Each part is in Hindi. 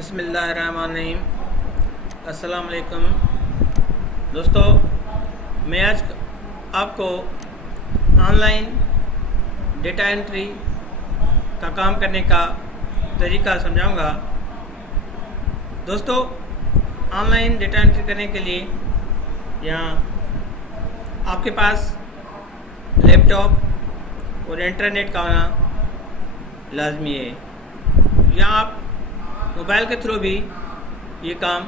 बिस्मिल्लाहिर्रहमानिर्रहीम। अस्सलाम वालेकुम दोस्तों, मैं आज आपको ऑनलाइन डेटा एंट्री का काम करने का तरीका समझाऊंगा। दोस्तों, ऑनलाइन डेटा एंट्री करने के लिए यहाँ आपके पास लैपटॉप और इंटरनेट का होना लाजमी है। यहाँ आप मोबाइल के थ्रू भी ये काम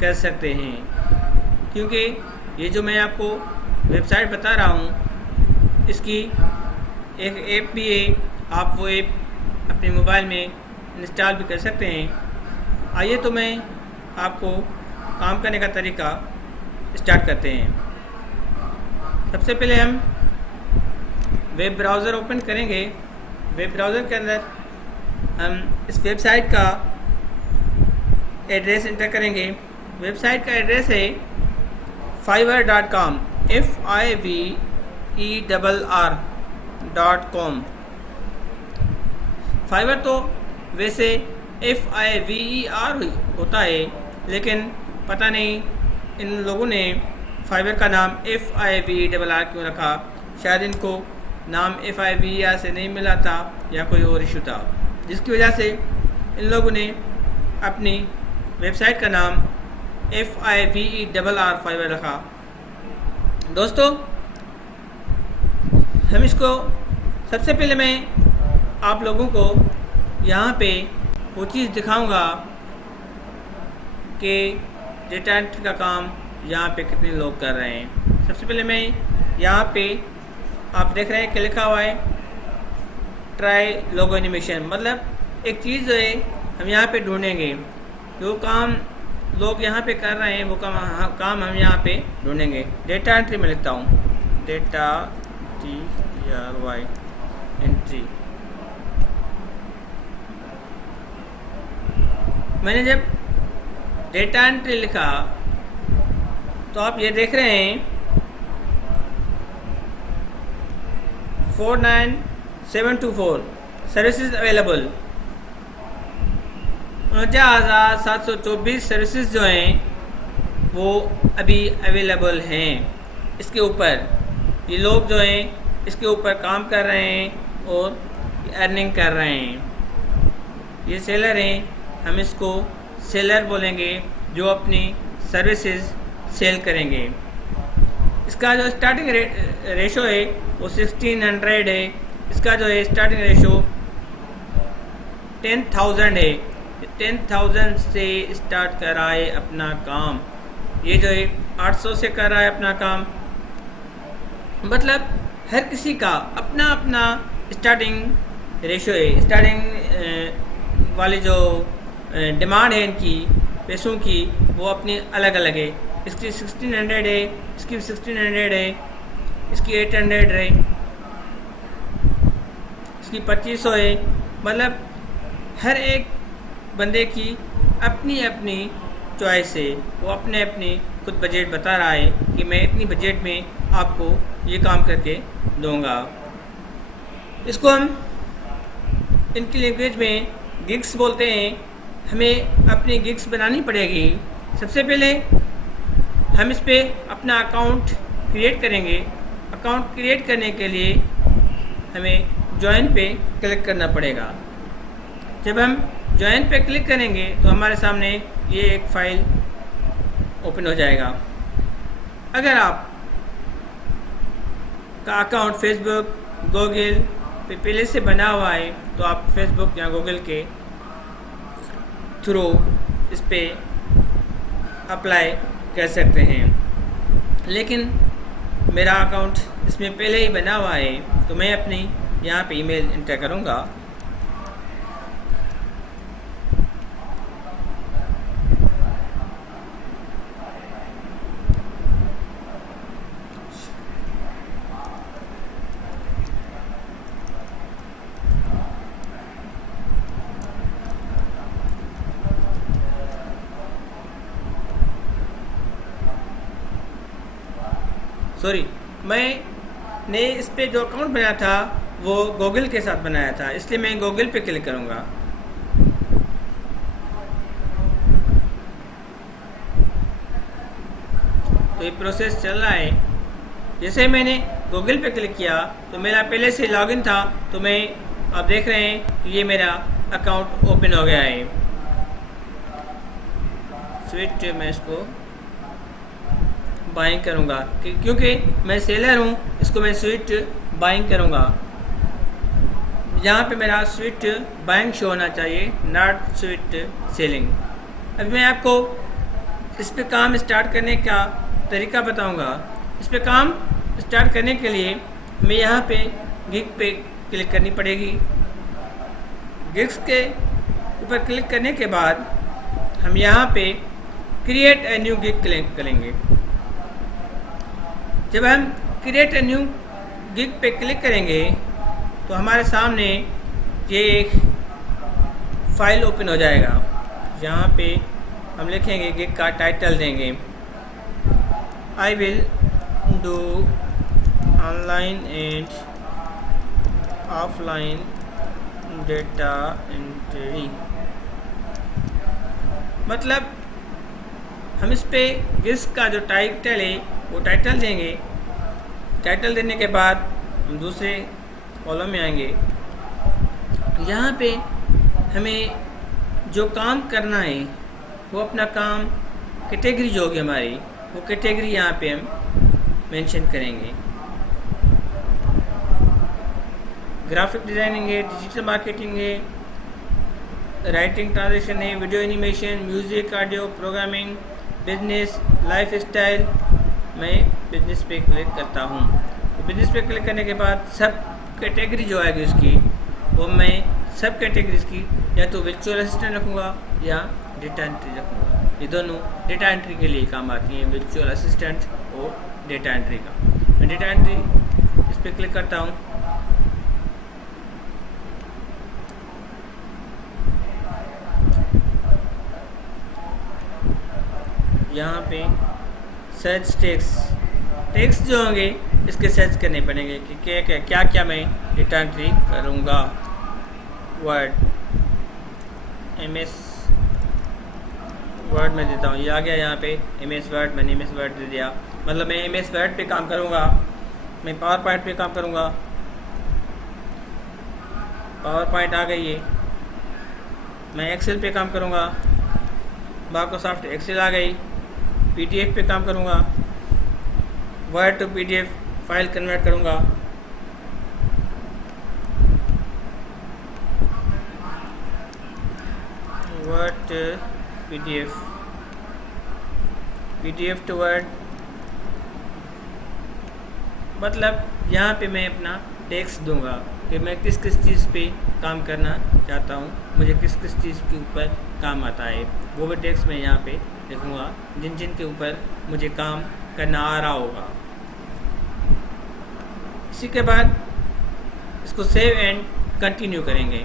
कर सकते हैं, क्योंकि ये जो मैं आपको वेबसाइट बता रहा हूँ इसकी एक ऐप भी है। आप वो ऐप अपने मोबाइल में इंस्टॉल भी कर सकते हैं। आइए तो मैं आपको काम करने का तरीका स्टार्ट करते हैं। सबसे पहले हम वेब ब्राउज़र ओपन करेंगे। वेब ब्राउज़र के अंदर हम इस वेबसाइट का एड्रेस इंटर करेंगे। वेबसाइट का एड्रेस है fiverr.com fiverr.com। फाइवर तो वैसे FIVER होता है, लेकिन पता नहीं इन लोगों ने फाइवर का नाम FIVER क्यों रखा। शायद इनको नाम FIVER से नहीं मिला था या कोई और इशू था, जिसकी वजह से इन लोगों ने अपनी वेबसाइट का नाम FIVER फाइवर रखा। दोस्तों, हम इसको सबसे पहले मैं आप लोगों को यहाँ पे वो चीज़ दिखाऊंगा कि डेटा एंट्री का काम यहाँ पे कितने लोग कर रहे हैं। सबसे पहले मैं यहाँ पे आप देख रहे हैं कि लिखा हुआ है ट्राई लोगो एनिमेशन, मतलब एक चीज़ जो है हम यहाँ पे ढूंढेंगे। जो काम लोग यहाँ पे कर रहे हैं वो काम हम यहाँ पे ढूंढेंगे। डेटा एंट्री में लिखता हूँ, डेटा TRY एंट्री। मैंने जब डेटा एंट्री लिखा तो आप ये देख रहे हैं 49724 सर्विसेज अवेलेबल। 49,724 सर्विसेज जो हैं वो अभी अवेलेबल हैं। इसके ऊपर ये लोग जो हैं इसके ऊपर काम कर रहे हैं और अर्निंग कर रहे हैं। ये सेलर हैं, हम इसको सेलर बोलेंगे जो अपनी सर्विसेज सेल करेंगे। इसका जो स्टार्टिंग रेशो है वो 1600 है। इसका जो है स्टार्टिंग रेशो 10,000 है। 10,000 से स्टार्ट कर रहा है अपना काम। ये जो है 800 से कर रहा है अपना काम। मतलब हर किसी का अपना अपना स्टार्टिंग रेशो है। स्टार्टिंग वाली जो डिमांड है इनकी पैसों की वो अपनी अलग अलग है। इसकी 1600 है, इसकी 1600 है, इसकी 800 है, इसकी 2500 है। मतलब हर एक बंदे की अपनी अपनी चॉइस है। वो अपने अपनी खुद बजट बता रहा है कि मैं इतनी बजट में आपको ये काम करके दूंगा। इसको हम इनकी लैंग्वेज में गिग्स बोलते हैं। हमें अपनी गिग्स बनानी पड़ेगी। सबसे पहले हम इस पर अपना अकाउंट क्रिएट करेंगे। अकाउंट क्रिएट करने के लिए हमें ज्वाइन पे क्लिक करना पड़ेगा। जब हम ज्वाइन पे क्लिक करेंगे तो हमारे सामने ये एक फ़ाइल ओपन हो जाएगा। अगर आप का अकाउंट फेसबुक, गूगल पे पहले से बना हुआ है तो आप फेसबुक या गूगल के थ्रू इस पर अप्लाई कर सकते हैं। लेकिन मेरा अकाउंट इसमें पहले ही बना हुआ है तो मैं अपनी यहाँ पे ईमेल इंटर करूँगा। सॉरी, मैंने इस पे जो अकाउंट बनाया था वो गूगल के साथ बनाया था, इसलिए मैं गूगल पे क्लिक करूँगा। प्रोसेस चल रहा है। जैसे मैंने गूगल पे क्लिक किया तो मेरा पहले से लॉगिन था, तो मैं आप देख रहे हैं कि ये मेरा अकाउंट ओपन हो गया है। स्विफ्ट मैं इसको बाइंग करूँगा क्योंकि मैं सेलर हूँ, इसको मैं स्विफ्ट बाइंग करूँगा। यहाँ पे मेरा स्विफ्ट बाइंग शो होना चाहिए, नॉट स्विफ्ट सेलिंग। अभी मैं आपको इस पे काम स्टार्ट करने का तरीका बताऊँगा। इस पे काम स्टार्ट करने के लिए मैं यहाँ पे गिग पे क्लिक करनी पड़ेगी। गिग्स के ऊपर क्लिक करने के बाद हम यहाँ पे create a new gig click करेंगे। जब हम क्रिएट ए न्यू गिग पे क्लिक करेंगे तो हमारे सामने ये एक फाइल ओपन हो जाएगा। यहाँ पे हम लिखेंगे, गिग का टाइटल देंगे, I will do online and offline data entry. मतलब हम इस पे गिग्स का जो टाइटल है वो टाइटल देंगे। टाइटल देने के बाद हम दूसरे कॉलम में आएंगे। तो यहाँ पे हमें जो काम करना है वो अपना काम कैटेगरी जो होगी हमारी, वो कैटेगरी यहाँ पे हम मेंशन करेंगे। ग्राफिक डिज़ाइनिंग है, डिजिटल मार्केटिंग है, राइटिंग ट्रांसलेशन है, video animation, music, audio, programming, business, life style. मैं बिजनेस पे क्लिक करता हूँ। तो बिजनेस पे क्लिक करने के बाद सब कैटेगरी जो आएगी उसकी, वो मैं सब कैटेगरीज की या तो वर्चुअल असिस्टेंट रखूँगा या डेटा एंट्री रखूँगा। ये दोनों डेटा एंट्री के लिए काम आती हैं, वर्चुअल असिस्टेंट और डेटा एंट्री का। मैं डेटा एंट्री इस पर क्लिक करता हूँ। यहाँ पे सर्च टेक्स्ट जो होंगे इसके सर्च करने पड़ेंगे कि क्या मैं डेटा एंट्री करूँगा। वर्ड, MS वर्ड में देता हूँ, ये आ गया। यहाँ पे MS वर्ड, मैंने MS वर्ड दे दिया। मतलब मैं MS वर्ड पे काम करूँगा, मैं पावर पॉइंट पे काम करूँगा। पावर पॉइंट आ गई है। मैं एक्सेल पे काम करूँगा, माइक्रोसॉफ्ट एक्सेल आ गई। PDF पे काम करूँगा, word to PDF file convert करूँगा। Word PDF to word. मतलब यहाँ पे मैं अपना टेक्स्ट दूंगा कि मैं किस किस चीज़ पे काम करना चाहता हूँ, मुझे किस किस चीज़ के ऊपर काम आता है, वो भी टेक्स्ट मैं यहाँ पे लिखूँगा जिन के ऊपर मुझे काम करना आ रहा होगा। इसी के बाद इसको सेव एंड कंटिन्यू करेंगे।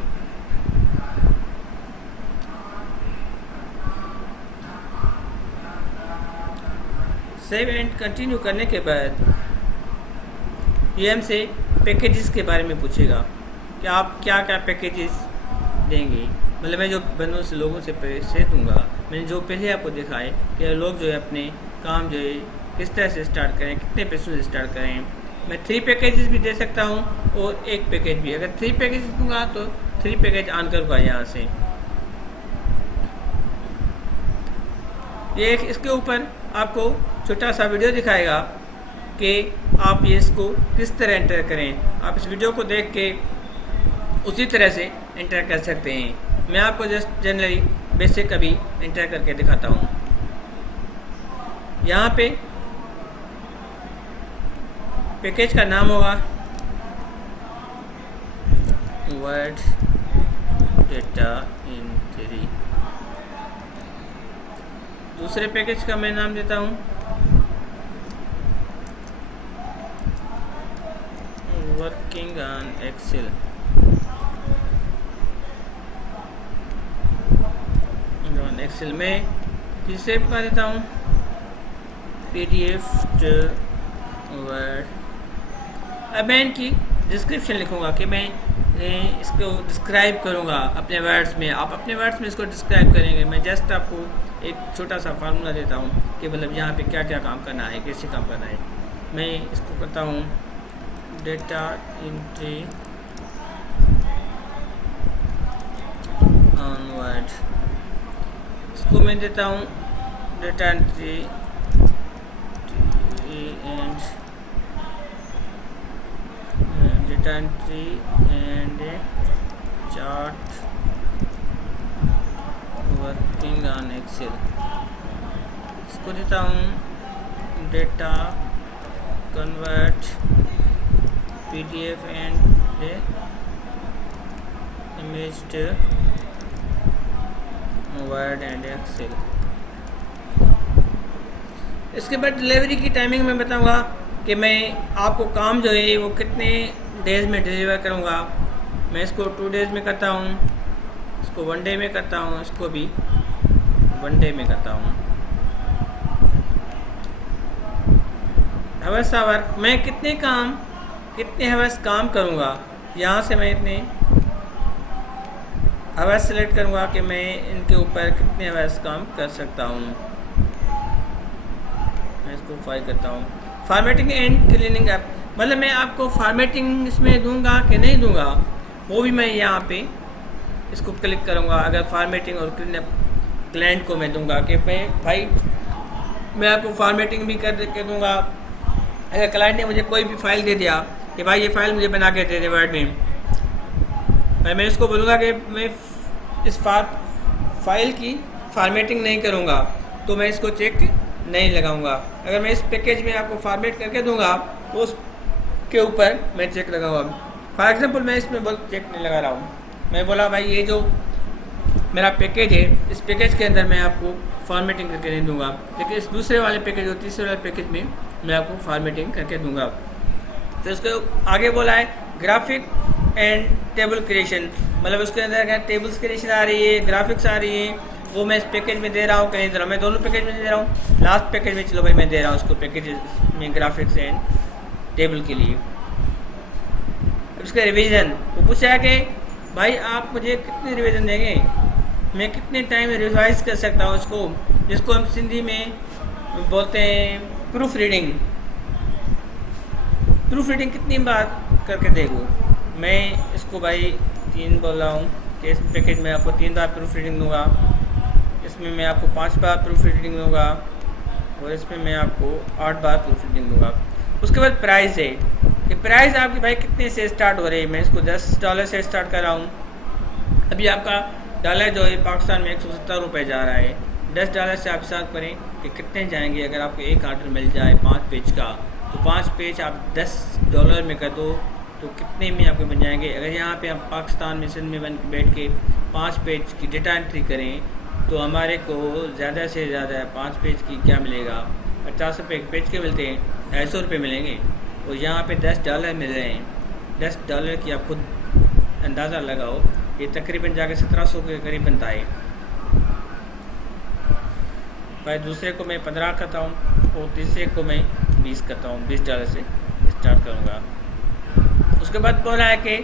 सेव एंड कंटिन्यू करने के बाद ये हमसे पैकेजेस के बारे में पूछेगा कि आप क्या क्या पैकेजेस देंगे। मतलब मैं जो बंदों से लोगों से पैसे दूंगा, मैंने जो पहले आपको दिखाए कि लोग जो है अपने काम जो है किस तरह से स्टार्ट करें, कितने पैसों से स्टार्ट करें। मैं 3 पैकेजेस भी दे सकता हूँ और 1 पैकेज भी। अगर 3 पैकेजेस दूंगा तो 3 पैकेज ऑन करूँगा यहाँ से। ये इसके ऊपर आपको छोटा सा वीडियो दिखाएगा कि आप ये इसको किस तरह एंटर करें। आप इस वीडियो को देख के उसी तरह से एंटर कर सकते हैं। मैं आपको जस्ट जनरली बेसिक अभी एंटर करके दिखाता हूँ। यहाँ पे पैकेज का नाम होगा वर्ड डेटा एंट्री। दूसरे पैकेज का मैं नाम देता हूँ वर्किंग ऑन एक्सेल। एक्सेल में तीसरे का देता हूँ PDF टू वर्ड। अब मैं इनकी डिस्क्रिप्शन लिखूँगा कि मैं इसको डिस्क्राइब करूँगा अपने वर्ड्स में, आप अपने वर्ड्स में इसको डिस्क्राइब करेंगे। मैं जस्ट आपको एक छोटा सा फार्मूला देता हूँ कि मतलब यहाँ पे क्या क्या काम करना है, कैसे काम करना है। मैं इसको करता हूँ डेटा एंट्री ऑनवर्ड, इसको मैं देता हूँ data entry and data entry and chart working on Excel. इसको देता हूँ data convert PDF and image word and Excel. इसके बाद डिलीवरी की टाइमिंग में बताऊंगा कि मैं आपको काम जो है वो कितने डेज़ में डिलीवर करूंगा। मैं इसको 2 डेज़ में करता हूँ, इसको 1 डे में करता हूँ, इसको भी 1 डे में करता हूँ। हावर्स आवर, मैं कितने हावर्स काम करूँगा, यहाँ से मैं इतने हावर्स सेलेक्ट करूँगा कि मैं इनके ऊपर कितने हावर्स काम कर सकता हूँ। मैं इसको फाइल करता हूँ। फॉर्मेटिंग एंड क्लीनिंग ऐप, मतलब मैं आपको फॉर्मेटिंग इसमें दूंगा कि नहीं दूंगा वो भी मैं यहाँ पे इसको क्लिक करूँगा। अगर फॉर्मेटिंग और क्लीनअप क्लाइंट को मैं दूंगा कि भाई मैं आपको फॉर्मेटिंग भी कर के दूंगा। अगर क्लाइंट ने मुझे कोई भी फाइल दे दिया कि भाई ये फाइल मुझे बना के दे दे वर्ड में, भाई मैं इसको बोलूँगा कि मैं इस फाइल की फॉर्मेटिंग नहीं करूँगा तो मैं इसको चेक नहीं लगाऊंगा। अगर मैं इस पैकेज में आपको फॉर्मेट करके दूंगा तो उसके ऊपर मैं चेक लगाऊंगा। फॉर एग्जांपल मैं इसमें चेक नहीं लगा रहा हूँ, मैं बोला भाई ये जो मेरा पैकेज है इस पैकेज के अंदर मैं आपको फॉर्मेटिंग करके नहीं दूंगा, लेकिन इस दूसरे वाले पैकेज और तीसरे वाले पैकेज में मैं आपको फॉर्मेटिंग करके दूंगा। फिर उसके आगे बोला है ग्राफिक एंड टेबल क्रिएशन, मतलब उसके अंदर अगर टेबल्स क्रिएशन आ रही है, ग्राफिक्स आ रही है, वो मैं इस पैकेज में दे रहा हूँ कि नहीं दे रहा हूँ। मैं दोनों पैकेज में दे रहा हूँ। लास्ट पैकेज में चलो भाई मैं दे रहा हूँ उसको पैकेज में ग्राफिक्स एंड टेबल के लिए। अब इसका रिवीजन वो पूछा है कि भाई आप मुझे कितने रिवीजन देंगे, मैं कितने टाइम रिवाइज कर सकता हूँ इसको, जिसको हम सिंधी में बोलते हैं प्रूफ रीडिंग। प्रूफ रीडिंग कितनी बार करके देखूँ। मैं इसको भाई 3 बोल रहा हूँ कि इस पैकेज में आपको 3 बार प्रूफ रीडिंग दूँगा, इसमें मैं आपको 5 बार प्रूफ रीडिंग दूँगा और इसमें मैं आपको 8 बार प्रूफ रीडिंग दूँगा। उसके बाद प्राइस है कि प्राइस आपकी भाई कितने से स्टार्ट हो रही है। मैं इसको $10 से स्टार्ट कर रहा हूँ। अभी आपका डॉलर जो है पाकिस्तान में 170 रुपये जा रहा है। $10 से आप हिसाब करें कि कितने जाएंगे। अगर आपको एक आर्डर मिल जाए 5 पेज का तो 5 पेज आप $10 में कर दो तो कितने में आपको बन जाएंगे। अगर यहाँ पे हम पाकिस्तान में सिंध में बैठ के 5 पेज की डेटा एंट्री करें तो हमारे को ज़्यादा से ज़्यादा 5 पेज की क्या मिलेगा, 50 रुपये पेज के मिलते हैं, 250 रुपये मिलेंगे। और यहाँ पे $10 मिल रहे हैं। $10 की आप खुद अंदाज़ा लगाओ, ये तकरीबन जाके 1700 के करीब बनता है। भाई दूसरे को मैं 15 करता हूँ और तीसरे को मैं 20 करता हूँ। $20 से स्टार्ट करूँगा। उसके बाद बोला है कि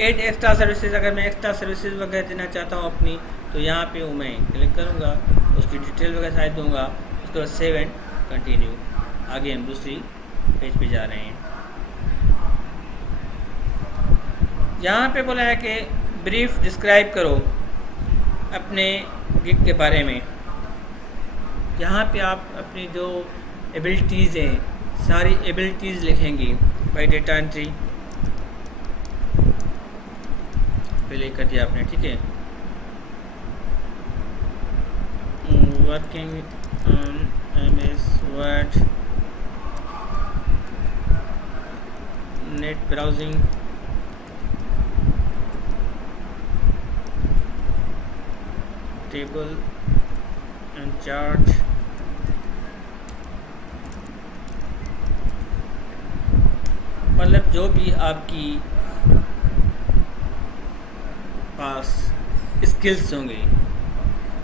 8 एक्स्ट्रा सर्विसेज, अगर मैं एक्स्ट्रा सर्विसेज वगैरह देना चाहता हूँ अपनी तो यहाँ पे मैं क्लिक करूँगा, उसकी डिटेल वगैरह साइड दूँगा। उसके बाद सेव एंड कंटिन्यू। आगे हम दूसरी पेज पे जा रहे हैं। यहाँ पे बोला है कि ब्रीफ डिस्क्राइब करो अपने गिग के बारे में। यहाँ पे आप अपनी जो एबिलिटीज़ हैं सारी एबिलिटीज़ लिखेंगी। भाई डेटा एंट्री पहले कर दिया आपने, ठीक है। Working on MS word, net browsing, table and chart, मतलब जो भी आपकी पास स्किल्स होंगे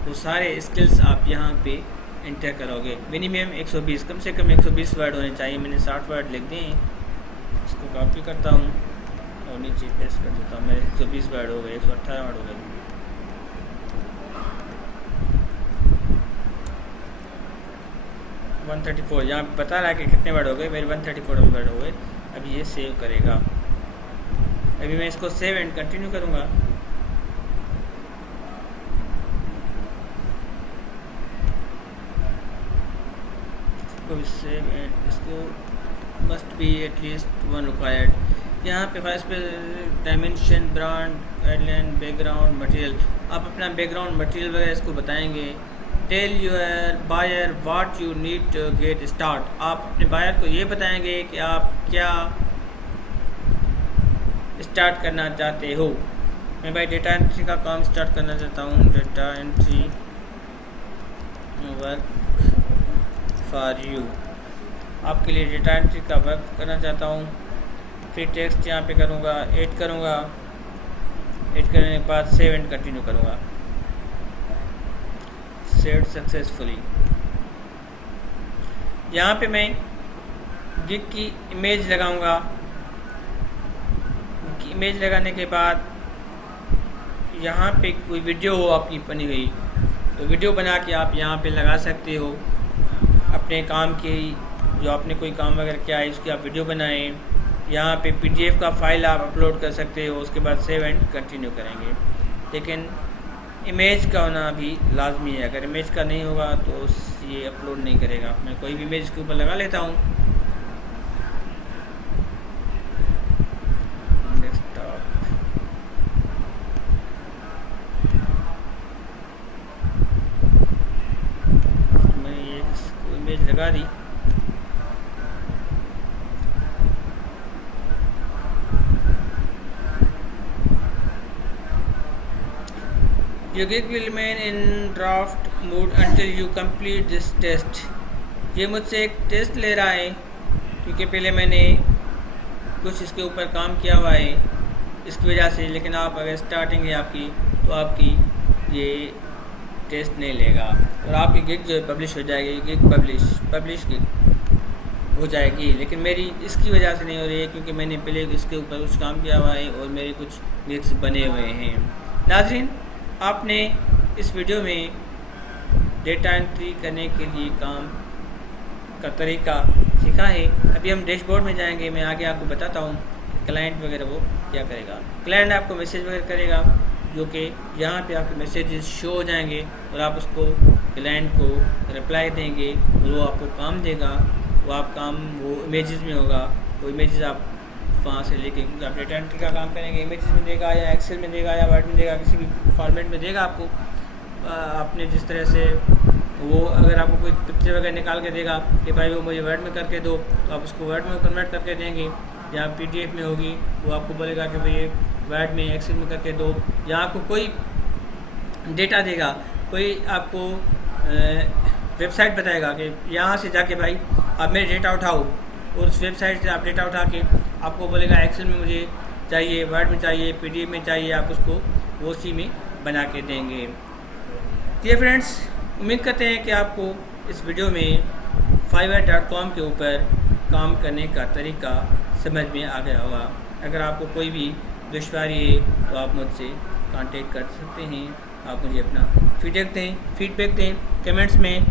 वो सारे स्किल्स आप यहाँ पे एंटर करोगे। मिनिमम 120, कम से कम 120 वर्ड होने चाहिए। मैंने 60 वर्ड लिख दिए हैं। इसको कॉपी करता हूँ और नीचे पेस्ट कर देता हूँ। मेरे 120 वर्ड हो गए, 118 वर्ड हो गए। वन 134 यहाँ बता रहा है कि कितने वर्ड हो गए, मेरे 134 वर्ड हो गए। अभी ये सेव करेगा। अभी मैं इसको सेव एंड कंटिन्यू करूँगा। इसको सेव एंड इसको मस्ट बी एटलीस्ट 1 रिक्वायर्ड। यहाँ पे फर्स्ट पे dimension, brand, guideline, background material. आप अपना बैकग्राउंड मटेरियल वगैरह इसको बताएंगे। Tell your buyer what you need to get start. आप अपने बायर को ये बताएंगे कि आप क्या स्टार्ट करना चाहते हो। मैं भाई डेटा एंट्री का काम स्टार्ट करना चाहता हूँ। Data entry work for you, आपके लिए डेटा एंट्री का वर्क करना चाहता हूँ। फिर टेक्स्ट यहाँ पे करूँगा, ऐड करूँगा। ऐड करने के बाद सेव एंड कंटिन्यू करूँगा। Save successfully. यहाँ पे मैं गिग की इमेज लगाऊँगा। इमेज लगाने के बाद यहाँ पे कोई वीडियो हो आपकी बनी हुई तो वीडियो बना के आप यहाँ पे लगा सकते हो। अपने काम की, जो आपने कोई काम वगैरह किया है उसकी आप वीडियो बनाएं। यहाँ पे PDF का फाइल आप अपलोड कर सकते हो। उसके बाद सेव एंड कंटिन्यू करेंगे। लेकिन इमेज का होना भी लाजमी है। अगर इमेज का नहीं होगा तो ये अपलोड नहीं करेगा। मैं कोई भी इमेज के ऊपर लगा लेता हूँ। डेस्कटॉप, मैंने ये इमेज लगा दी। Your gig will remain in draft mode until you complete this test। ये मुझसे एक टेस्ट ले रहा है क्योंकि पहले मैंने कुछ इसके ऊपर काम किया हुआ है इसकी वजह से। लेकिन आप अगर स्टार्टिंग है आपकी तो आपकी ये टेस्ट नहीं लेगा और आपकी गिग जो है पब्लिश हो जाएगी। गिग पब्लिश गिग हो जाएगी। लेकिन मेरी इसकी वजह से नहीं हो रही है क्योंकि मैंने पहले इसके ऊपर कुछ काम किया हुआ है और मेरे कुछ गिग्स बने हुए हैं। नाज़रीन, आपने इस वीडियो में डेटा एंट्री करने के लिए काम का तरीका सीखा है। अभी हम डैशबोर्ड में जाएंगे। मैं आगे आपको बताता हूँ क्लाइंट वगैरह वो क्या करेगा। क्लाइंट आपको मैसेज वगैरह करेगा जो कि यहाँ पे आपके मैसेजेस शो हो जाएंगे और आप उसको क्लाइंट को रिप्लाई देंगे और वो आपको काम देगा। वो इमेजेस में होगा। वो इमेजेस आप वहाँ से लेके आप डेटा एंट्री का काम करेंगे। इमेजेस में देगा या एक्सेल में देगा या वर्ड में देगा, किसी भी फॉर्मेट में देगा आपको। आपने जिस तरह से वो अगर आपको कोई पिक्चर वगैरह निकाल के देगा कि भाई वो मुझे वर्ड में करके दो तो आप उसको वर्ड में कन्वर्ट करके देंगे। या PDF में होगी वो आपको बोलेगा कि भाई वर्ड में एक्सेल में करके दो। या आपको कोई डेटा देगा, कोई आपको वेबसाइट बताएगा कि यहाँ से जाके भाई आप मेरे डेटा उठाओ और उस वेबसाइट से आप डेटा उठा के आपको बोलेगा एक्सेल में मुझे चाहिए, वर्ड में चाहिए, PDF में चाहिए। आप उसको वो उसी में बना के देंगे। ये फ्रेंड्स, उम्मीद करते हैं कि आपको इस वीडियो में fiverr.com के ऊपर काम करने का तरीका समझ में आ गया होगा। अगर आपको कोई भी दुश्वारी है तो आप मुझसे कांटेक्ट कर सकते हैं। आप मुझे अपना फीडबैक दें कमेंट्स में।